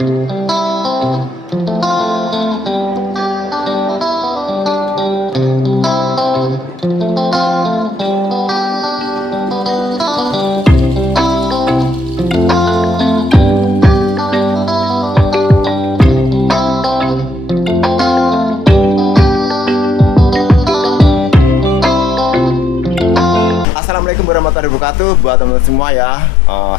Assalamualaikum warahmatullahi wabarakatuh buat teman-teman semua ya,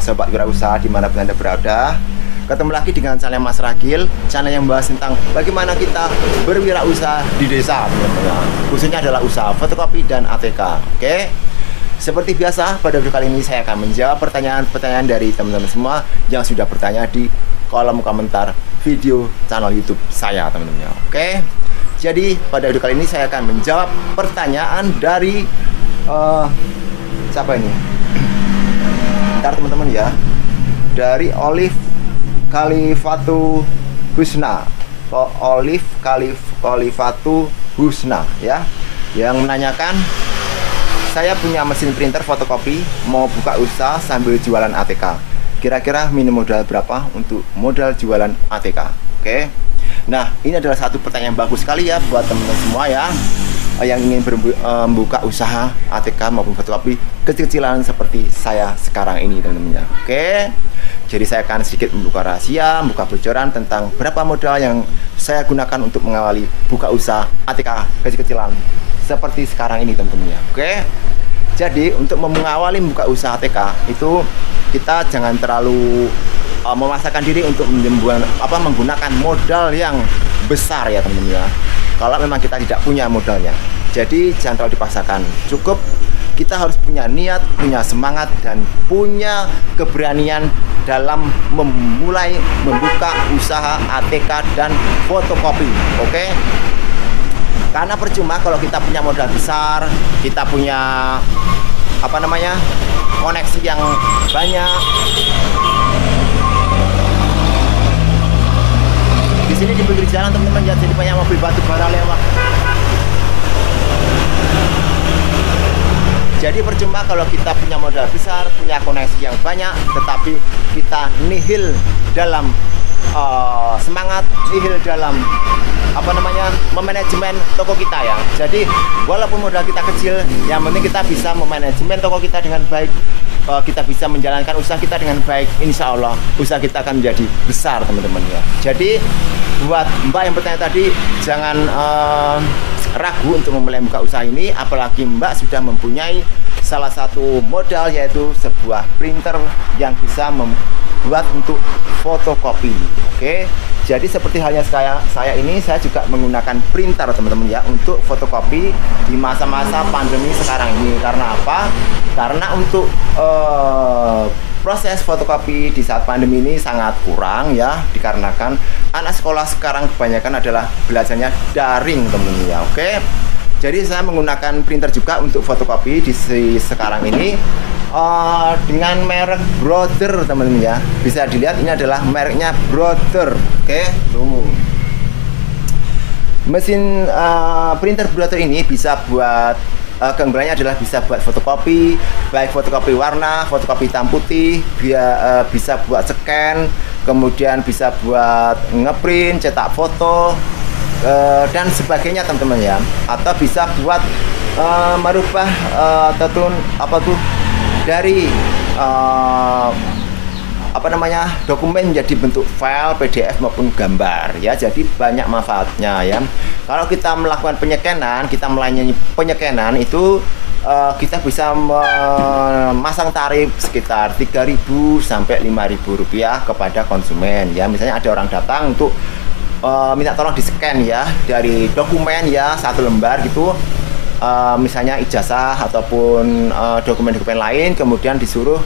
sobat wirausaha dimanapun Anda berada. Ketemu lagi dengan channel Mas Ragil, channel yang membahas tentang bagaimana kita berwirausaha di desa, teman-teman. Khususnya adalah usaha fotokopi dan ATK. Oke, seperti biasa pada video kali ini saya akan menjawab pertanyaan-pertanyaan dari teman-teman semua yang sudah bertanya di kolom komentar video channel YouTube saya, teman-teman. Oke, jadi pada video kali ini saya akan menjawab pertanyaan dari siapa ini? Ntar teman-teman ya, dari Olive Kalifatu Husna, Olive Kalifatu Husna ya, yang menanyakan, saya punya mesin printer fotokopi, mau buka usaha sambil jualan ATK. Kira-kira minim modal berapa untuk modal jualan ATK? Oke. Nah, ini adalah satu pertanyaan yang bagus sekali ya buat teman-teman semua ya, yang ingin membuka usaha ATK maupun fotokopi kecil-kecilan seperti saya sekarang ini, teman-teman ya. Oke, jadi saya akan sedikit membuka rahasia, membuka bocoran tentang berapa modal yang saya gunakan untuk mengawali buka usaha ATK kecil-kecilan seperti sekarang ini, teman-teman ya. Oke, jadi untuk mengawali buka usaha ATK itu kita jangan terlalu memaksakan diri untuk menggunakan modal yang besar ya, teman-teman ya. Kalau memang kita tidak punya modalnya, jadi jangan terlalu dipaksakan. Cukup kita harus punya niat, punya semangat, dan punya keberanian dalam memulai membuka usaha ATK dan fotokopi. Oke? Karena percuma kalau kita punya modal besar, kita punya koneksi yang banyak. Di sini di pinggir jalan, teman-teman ya, jadi banyak mobil batu bara lewat. Jadi percuma kalau kita punya modal besar, punya koneksi yang banyak, tetapi kita nihil dalam semangat, nihil dalam memanajemen toko kita ya. Jadi walaupun modal kita kecil, yang penting kita bisa memanajemen toko kita dengan baik. Kita bisa menjalankan usaha kita dengan baik, insya Allah usaha kita akan menjadi besar, teman-teman ya. Jadi buat Mbak yang bertanya tadi, jangan ragu untuk memulai buka usaha ini, apalagi Mbak sudah mempunyai salah satu modal, yaitu sebuah printer yang bisa membuat untuk fotokopi. Oke, jadi seperti halnya saya ini, saya juga menggunakan printer, teman-teman ya, untuk fotokopi di masa-masa pandemi sekarang ini. Karena apa? Karena untuk proses fotokopi di saat pandemi ini sangat kurang ya, dikarenakan anak sekolah sekarang kebanyakan adalah belajarnya daring, teman-teman ya. Oke, jadi saya menggunakan printer juga untuk fotokopi di sekarang ini dengan merek Brother, teman-teman ya. Bisa dilihat ini adalah mereknya Brother. Oke, tuh. Mesin printer Brother ini bisa buat keunggulannya adalah bisa buat fotokopi, baik fotokopi warna, fotokopi hitam putih, bisa buat scan, kemudian bisa buat ngeprint, cetak foto, dan sebagainya, teman-teman ya. Atau bisa buat merubah dari dokumen menjadi bentuk file PDF maupun gambar ya. Jadi banyak manfaatnya ya. Kalau kita melakukan penyekenan, kita melayani penyekenan itu kita bisa memasang tarif sekitar 3.000 sampai 5.000 rupiah kepada konsumen ya. Misalnya ada orang datang untuk minta tolong di scan ya dari dokumen ya, satu lembar gitu, misalnya ijazah ataupun dokumen-dokumen lain, kemudian disuruh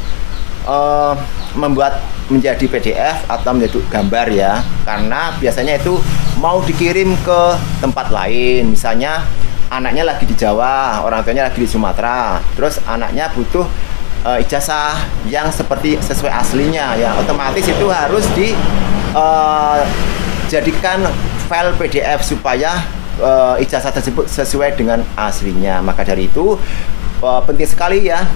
membuat menjadi PDF atau menjadi gambar ya, karena biasanya itu mau dikirim ke tempat lain. Misalnya anaknya lagi di Jawa, orang tuanya lagi di Sumatera, terus anaknya butuh ijazah yang sesuai aslinya ya, otomatis itu harus dijadikan file PDF supaya ijazah tersebut sesuai dengan aslinya. Maka dari itu penting sekali ya,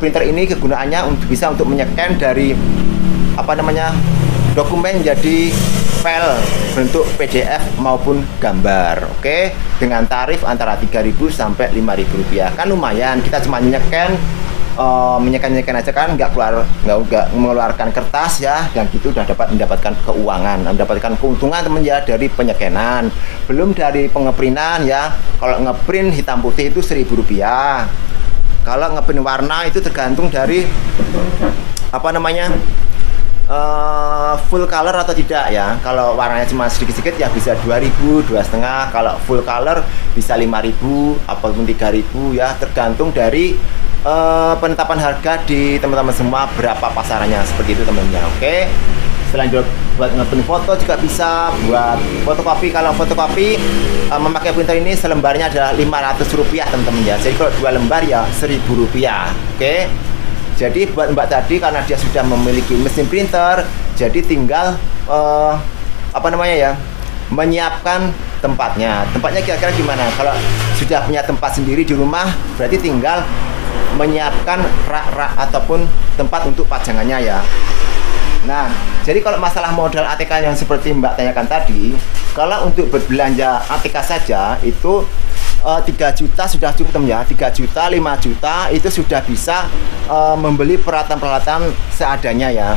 printer ini kegunaannya bisa untuk menyekan dari dokumen jadi file bentuk PDF maupun gambar. Oke, dengan tarif antara 3.000 sampai 5.000 rupiah. Kan lumayan, kita cuma nyekan aja kan, nggak mengeluarkan kertas ya, dan gitu udah dapat mendapatkan keuangan, mendapatkan keuntungan teman ya dari penyekenan. Belum dari pengeprinan ya. Kalau ngeprint hitam putih itu 1.000 rupiah. Kalau ngeprint warna itu tergantung dari apa namanya, full color atau tidak ya. Kalau warnanya cuma sedikit-sedikit ya bisa 2.000, 2,5. Kalau full color bisa 5.000 ataupun 3.000 ya, tergantung dari penetapan harga di teman-teman semua berapa pasarannya, seperti itu teman-teman. Oke. Selanjutnya buat ngeprint foto juga bisa, buat fotokopi. Kalau fotokopi memakai printer ini selembarnya adalah 500 rupiah teman-teman ya. Jadi kalau 2 lembar ya 1.000 rupiah. Oke. Jadi buat Mbak tadi karena dia sudah memiliki mesin printer, jadi tinggal apa namanya ya, menyiapkan tempatnya. Tempatnya kira-kira gimana? Kalau sudah punya tempat sendiri di rumah, berarti tinggal menyiapkan rak-rak ataupun tempat untuk pajangannya ya. Nah, jadi kalau masalah modal ATK yang seperti Mbak tanyakan tadi, kalau untuk berbelanja ATK saja itu 3 juta sudah cukup teman ya. 3 juta, 5 juta itu sudah bisa membeli peralatan-peralatan seadanya ya.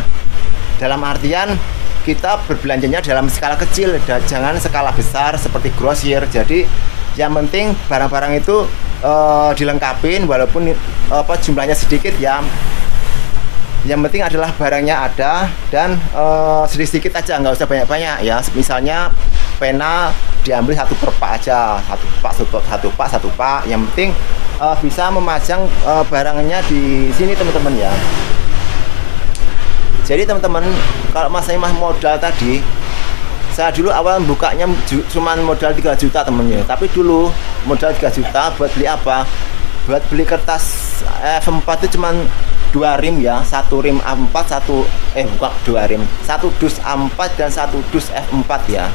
Dalam artian kita berbelanjanya dalam skala kecil, jangan skala besar seperti grosir. Jadi yang penting barang-barang itu dilengkapin walaupun jumlahnya sedikit ya. Yang penting adalah barangnya ada dan sedikit-sedikit aja, nggak usah banyak-banyak ya. Misalnya pena diambil 1 per pak aja, satu pak. Yang penting bisa memajang barangnya di sini teman-teman ya. Jadi teman-teman, kalau masalah modal tadi, saya dulu awal bukanya cuma modal 3 juta temennya. Tapi dulu modal 3 juta buat beli apa? Buat beli kertas F4 itu cuma 2 rim ya, 1 rim A4, bukan 2 rim, 1 dus A4 dan 1 dus F4 ya.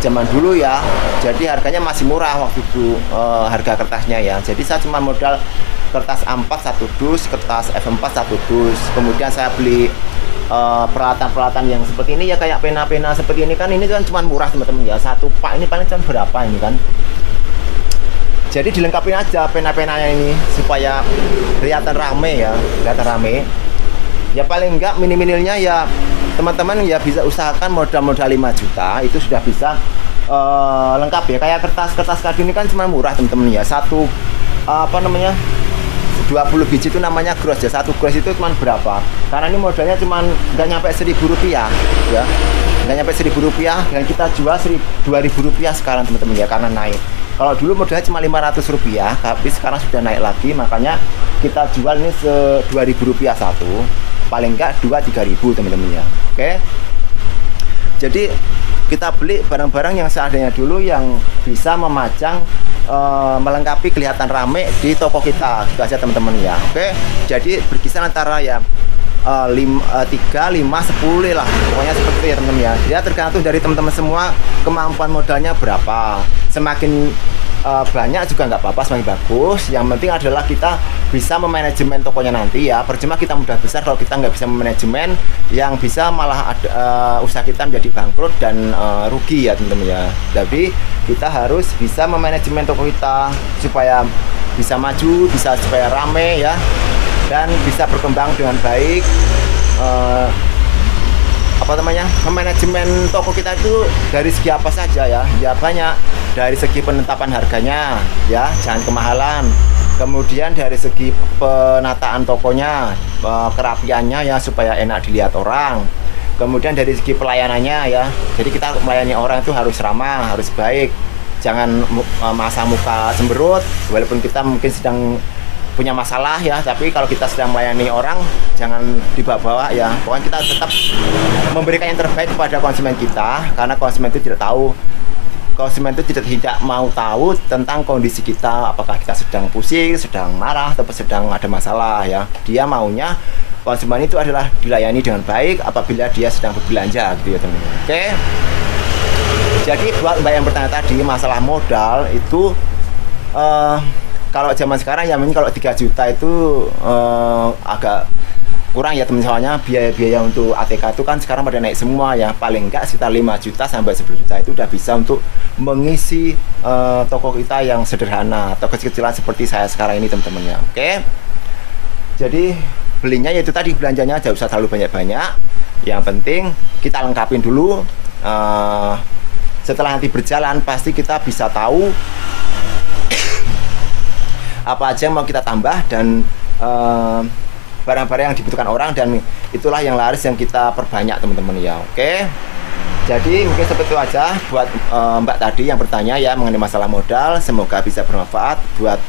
Zaman dulu ya, jadi harganya masih murah waktu itu harga kertasnya ya. Jadi saya cuma modal kertas A4 1 dus, kertas F4 1 dus. Kemudian saya beli peralatan-peralatan yang seperti ini ya, kayak pena-pena seperti ini kan, ini kan cuma murah teman-teman ya. 1 pak ini paling cuma berapa ini kan. Jadi dilengkapi aja pena-penanya ini supaya kelihatan rame ya, kelihatan rame. Ya paling enggak minimalnya ya teman-teman ya bisa usahakan modal-modal 5 juta itu sudah bisa lengkap ya. Kayak kertas kado ini kan cuma murah teman-teman ya. 20 biji itu namanya gross ya. 1 gross itu cuma berapa? Karena ini modalnya cuma nggak nyampe 1.000 rupiah ya. Nggak nyampe 1.000 rupiah dan kita jual 2.000 rupiah sekarang teman-teman ya, karena naik. Kalau dulu modalnya cuma 500 rupiah, tapi sekarang sudah naik lagi, makanya kita jual ini 2.000 rupiah satu, paling enggak 2-3 ribu teman-teman ya. Oke. Jadi kita beli barang-barang yang seadanya dulu, yang bisa memajang melengkapi kelihatan rame di toko kita, gitu aja teman-teman ya. Oke. Jadi berkisar antara ya 3, 5, 10 lah, pokoknya seperti itu ya teman-teman ya. Dia tergantung dari teman-teman semua kemampuan modalnya berapa. Semakin banyak juga nggak apa-apa, semakin bagus. Yang penting adalah kita bisa memanajemen tokonya nanti ya. Percuma kita modal besar kalau kita nggak bisa memanajemen, yang bisa malah usaha kita menjadi bangkrut dan rugi ya teman-teman ya. Jadi kita harus bisa memanajemen toko kita supaya bisa maju, bisa supaya rame ya, dan bisa berkembang dengan baik. Manajemen toko kita itu dari segi apa saja ya? Ya banyak. Dari segi penetapan harganya ya, jangan kemahalan. Kemudian dari segi penataan tokonya, kerapiannya ya, supaya enak dilihat orang. Kemudian dari segi pelayanannya ya, jadi kita melayani orang itu harus ramah, harus baik. Jangan masa muka cemberut, walaupun kita mungkin sedang punya masalah ya, tapi kalau kita sedang melayani orang jangan dibawa-bawa ya. Pokoknya kita tetap memberikan yang terbaik kepada konsumen kita, karena konsumen itu tidak mau tahu tentang kondisi kita, apakah kita sedang pusing, sedang marah, atau sedang ada masalah ya. Dia maunya konsumen itu adalah dilayani dengan baik apabila dia sedang berbelanja gitu ya teman-teman. Oke. Jadi buat Mbak yang bertanya tadi masalah modal itu, kalau zaman sekarang ya mungkin kalau 3 juta itu agak kurang ya teman, soalnya biaya-biaya untuk ATK itu kan sekarang pada naik semua ya. Paling enggak sekitar 5 juta sampai 10 juta itu udah bisa untuk mengisi toko kita yang sederhana atau kecil-kecilan seperti saya sekarang ini teman-teman ya. Oke, jadi belinya yaitu tadi, belanjanya aja usah terlalu banyak-banyak, yang penting kita lengkapin dulu. Setelah nanti berjalan pasti kita bisa tahu apa aja yang mau kita tambah dan barang-barang yang dibutuhkan orang, dan itulah yang laris yang kita perbanyak teman-teman ya. Oke, jadi mungkin seperti itu aja buat Mbak tadi yang bertanya ya mengenai masalah modal. Semoga bisa bermanfaat buat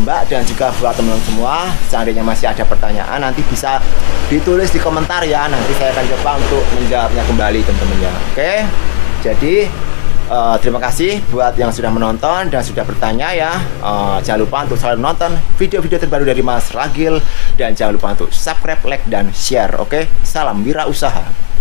Mbak dan juga buat teman-teman semua. Seandainya masih ada pertanyaan nanti bisa ditulis di komentar ya, nanti saya akan coba untuk menjawabnya kembali teman-teman ya. Oke, jadi terima kasih buat yang sudah menonton dan sudah bertanya ya. Jangan lupa untuk selalu nonton video-video terbaru dari Mas Ragil, dan jangan lupa untuk subscribe, like, dan share. Oke, salam wirausaha.